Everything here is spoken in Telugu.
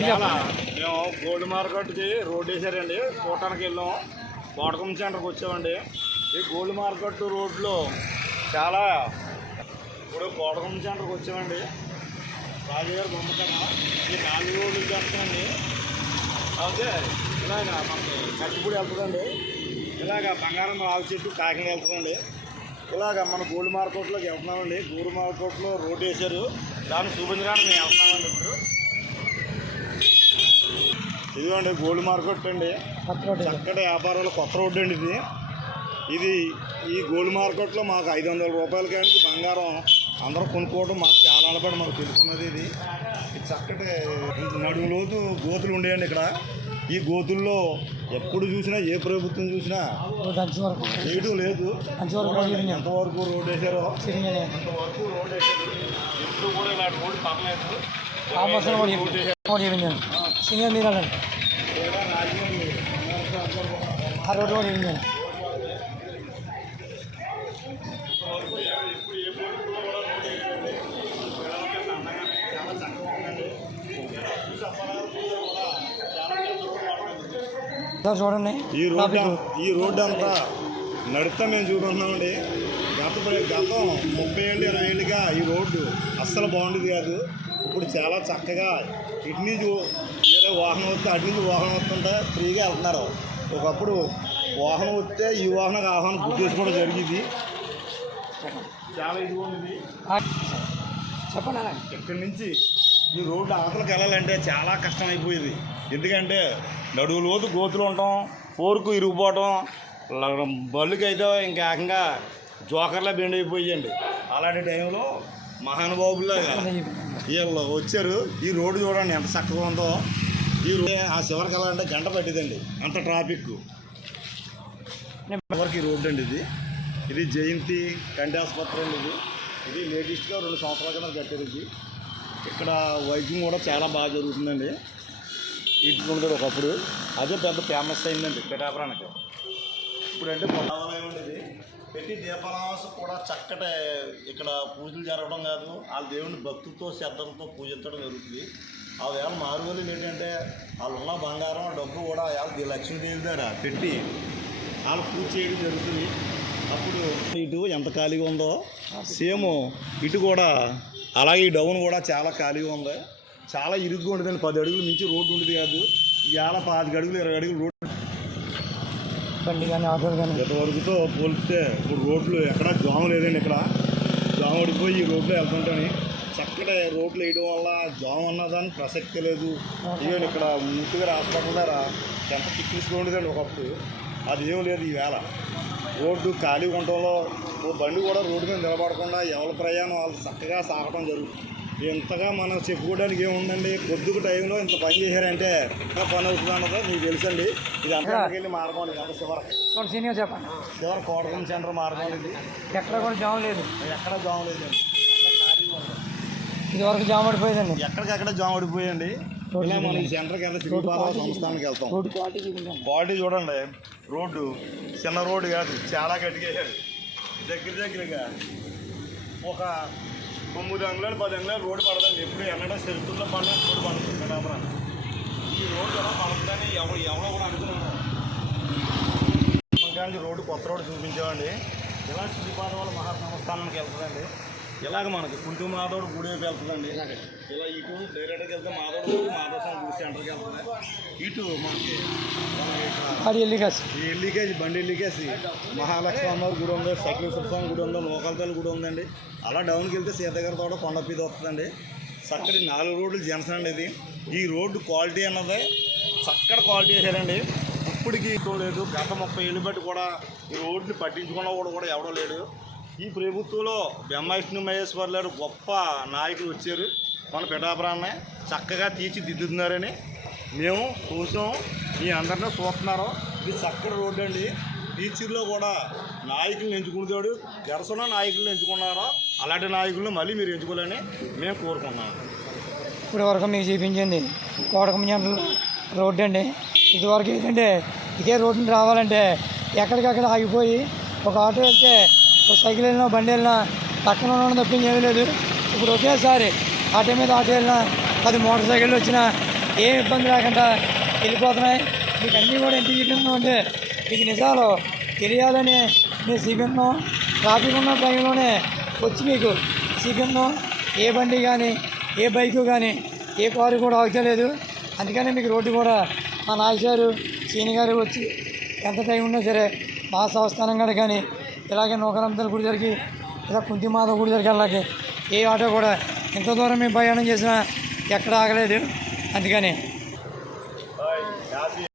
మేము గోల్డ్ మార్కెట్కి రోడ్ వేసారండి. చూడటానికి వెళ్ళాం. కోటకం సెంటర్కి వచ్చామండి. ఈ గోల్డ్ మార్కెట్ రోడ్లో చాలా ఇప్పుడు కోటకం సెంటర్కి వచ్చామండి. రాజుగారు బొమ్మకన్నా ఈ నాలుగు రోడ్లు చేస్తామండి అయితే ఇలాగ మనకి కట్టిపూడి వెళ్తుందండి. ఇలాగ బంగారం రావి చెట్టు కాకినాడ వెళ్తుందండి. ఇలాగ మన గోల్డ్ మార్కెట్లోకి వెళ్తున్నామండి. గోల్డ్ మార్కెట్లో రోడ్ వేశారు. దాన్ని చూపించడానికి మేము వెళ్తున్నామండి ఇప్పుడు. ఇదిగోండి గోల్డ్ మార్కెట్ అండి చక్కటి వ్యాపారాలు కొత్త రోడ్డు అండి ఇది. ఇది ఈ గోల్డ్ మార్కెట్లో మాకు ఐదు వందల రూపాయల కానీ బంగారం. అందరూ కొనుక్కోవడం మాకు చాలా అలవాటు మాకు తెలుసుకున్నది ఇది. చక్కటి నడుము లోతు గోతులు ఉండేయండి ఇక్కడ. ఈ గోతుల్లో ఎప్పుడు చూసినా ఏ ప్రభుత్వం చూసినా చేయడం లేదు. రోడ్డు ఎంతవరకు రోడ్ వేసారో అంతవరకు రోడ్ వేసారు ఎప్పుడు కూడా ఇలాంటి రోడ్ పర్లేదు సింగల్ ఆ రోడ్డు కూడా సార్ చూడండి ఈ రోడ్ ఈ రోడ్డు అంతా నడుస్తా మేము చూస్తున్నామండి గత గతం ముప్పై ఏళ్ళు ఇరవై ఏళ్ళుగా ఈ రోడ్డు అస్సలు బాగుండేది కాదు. ఇప్పుడు చాలా చక్కగా ఇటు నుంచి వేరే వాహనం వస్తే అటు నుంచి వాహనం వస్తుంటే ఫ్రీగా వెళ్తున్నారు. ఒకప్పుడు వాహనం వస్తే ఈ వాహనం ఆహ్వానం బుక్ చేసుకోవడం జరిగింది. చాలా ఇదిగా ఉంది. చెప్పండి ఇక్కడి నుంచి ఈ రోడ్డు అవతలకి వెళ్ళాలంటే చాలా కష్టం అయిపోయేది ఎందుకంటే నడువు లోతు గోతులు ఉండటం ఫోర్కు ఇరిగిపోవటం ల- బళ్ళుకి అయితే ఇంకా ఏకంగా జోకర్లా బెండ్ అయిపోయాయండి అలాంటి టైంలో మహానుభావులాగా వీళ్ళు వచ్చారు. ఈ రోడ్డు చూడండి ఎంత చక్కగా ఉందో. ఈ రోడ్డు ఆ చివరికి వెళ్ళాలంటే గంట పట్టిందండి అంత ట్రాఫిక్ చివరికి ఈ రోడ్డు అండి ఇది. ఇది జయంతి కంటి ఆసుపత్రి అండి ఇది. ఇది లేటెస్ట్గా రెండు సంవత్సరాల కింద కట్టారు ఇది. ఇక్కడ వైద్యం కూడా చాలా బాగా జరుగుతుందండి. ఇటు ఒకప్పుడు. అదే పెద్ద ఫేమస్ అయిందండి పిఠాపురానికి. ఇప్పుడు అంటే దేవాలయం ఉండేది పెట్టి దీపాలవాస కూడా చక్కటి ఇక్కడ పూజలు జరగడం కాదు. వాళ్ళ దేవుని భక్తితో శ్రద్ధలతో పూజించడం జరుగుతుంది. ఆ వేళ మారువేలు ఏంటంటే వాళ్ళు ఉన్న బంగారం డబ్బు కూడా వాళ్ళ లక్ష్మీదేవి దగ్గర పెట్టి వాళ్ళు పూజ చేయడం జరుగుతుంది. అప్పుడు ఇటు ఎంత ఖాళీగా ఉందో సేమ్ ఇటు కూడా అలాగే ఈ డౌన్ కూడా చాలా ఖాళీగా ఉంది. చాలా ఇరుగ్గా ఉండదండి. పది అడుగుల నుంచి రోడ్డు ఉండేది కాదు. ఇవాళ పాతిక అడుగులు ఇరవై అడుగులు రోడ్డు బండి కానీ ఆటోలు కానీ. ఇంతవరకుతో పోలిస్తే ఇప్పుడు రోడ్లు ఎక్కడ జామ్ లేదండి ఇక్కడ. జామ్ ఓడిపోయి ఈ రోడ్లో వెళ్తుంటాను చక్కటి రోడ్లు వేయడం వల్ల జామ్ అన్నదానికి ప్రసక్తి లేదు. ఇవన్నీ ఇక్కడ ముందుగా హాస్పిటల్ దగ్గర ఎంత టిక్కిస్గా ఉండేదండి ఒకప్పుడు. అది ఏం లేదు ఈవేళ రోడ్డు ఖాళీ ఉండటంలో బండి కూడా రోడ్డు మీద నిలబడకుండా ఎవరి ప్రయాణం వాళ్ళు చక్కగా సాగటం జరుగుతుంది. ఇంతగా మనం చెప్పుకోవడానికి ఏముందండి? పొద్దుకు టైంలో ఇంత పని చేశారంటే పని అవుతుంది అన్నది మీకు తెలుసండి. ఇది అంతా వెళ్ళి మార్గం అంత చివర. సీనియర్ చెప్పండి. చివర కోటకం సెంటర్ మార్గం ఇది. ఎక్కడ కూడా జామ్ లేదు. ఎక్కడ జామ్ లేదండి. ఉంది. ఇది వరకు జామ్ పడిపోయిందండి. ఎక్కడికక్కడ జామ్ పడిపోయండి. ఇలా మనం ఈ సెంటర్కి వెళ్తే సంస్థానికి వెళ్తాం. క్వాలిటీ చూడండి. రోడ్డు చిన్న రోడ్డు కాదు చాలా గట్టిగేసాడు దగ్గర దగ్గరగా ఒక తొమ్మిది అంగుళాలు పది అంగుళాలు రోడ్డు పడదండి. ఎప్పుడు ఎన్నడో చరిత్రలో పడిన రోడ్డు పడుతుంది పిఠాపురం ఈ రోడ్డు ఎలా పడుతుందని ఎవరు ఎవరో కూడా అనుకున్నాను కానీ రోడ్డు కొత్త రోడ్డు చూపించామండి. ఇలా శ్రీపాద వాళ్ళ మహాసంస్థానానికి వెళ్తుందండి. ఇలాగ మనకి కుంటు మాధవుడు గుడి వైపు వెళ్తుందండి. ఇలా ఇటు డైరెక్ట్గా వెళ్తే మాధవుడు గుడి మాధవ గుడి సెంటర్కి వెళ్తుంది. ఇటు మనకి ఎల్లికేసి. బండి ఎల్లికేసి. మహాలక్ష్మి అమ్మవారి గుడి ఉంది సకలేశ్వర స్వామి గుడి ఉంది లోకల్తల్లి గుడి ఉందండి. అలా డౌన్కి వెళ్తే సీతగారి తోట కొండపీది వస్తుందండి. చక్కటి నాలుగు రోడ్లు జనసన్ అండి ఇది. ఈ రోడ్డు క్వాలిటీ అన్నది చక్కటి క్వాలిటీ వేసారండి. ఇప్పటికీ ఇప్పుడు లేదు. గత ముప్పై ఏళ్ళు బట్టి కూడా ఈ రోడ్ని పట్టించుకున్న కూడా కూడా ఎవడో లేడు. ఈ ప్రభుత్వంలో బ్రహ్మవిష్ణు మహేశ్వర్ గారు గొప్ప నాయకులు వచ్చారు. మన పిఠాపురాన్ని చక్కగా తీర్చిదిద్దుతున్నారని మేము చూసాం. మీ అందరినీ చూస్తున్నారు. ఇది చక్కటి రోడ్డు అండి. టీచర్లో కూడా నాయకులను ఎంచుకుంటాడు గరసన నాయకులను ఎంచుకున్నారు? అలాంటి నాయకులను మళ్ళీ మీరు ఎంచుకోవాలని మేము కోరుకుంటున్నాం. ఇప్పుడు వరకు మీకు చూపించింది కోటకం రోడ్డు అండి. ఇదివరకు ఏంటంటే ఇదే రోడ్డుని రావాలంటే ఎక్కడికక్కడ ఆగిపోయి ఒక ఆటో వెళ్తే ఒక సైకిల్ వెళ్ళినా బండి వెళ్ళినా పక్కన ఉండడం తప్పించి ఏమీ లేదు. ఇప్పుడు ఒకేసారి ఆటో మీద ఆటో వెళ్ళినా పది మోటార్ సైకిళ్ళు వచ్చినా ఏ ఇబ్బంది లేకుండా వెళ్ళిపోతున్నాయి. మీకు అన్నీ కూడా ఎంత చెప్తున్నాం అంటే మీకు నిజాలు తెలియాలని మేము చూపిస్తున్నాం. ట్రాఫిక్ ఉన్న టైంలోనే వచ్చి మీకు సిగ్గున్నాం ఏ బండి కానీ ఏ బైకు కానీ ఏ కారు కూడా ఆగుతలేదు. అందుకనే మీకు రోడ్డు కూడా మా నాయక్ గారు సీని గారు వచ్చి ఎంత టైం ఉన్నా సరే మా సంస్థానం కాడ కానీ ఇలాగే నూకరంతల గుడి దగ్గరికి ఇలా కుంతిమాత గుడి దగ్గరికి అలాగే ఏ ఆటో కూడా ఇంత దూరం మేము ప్రయాణం చేసినా ఎక్కడ ఆగలేదు. అందుకని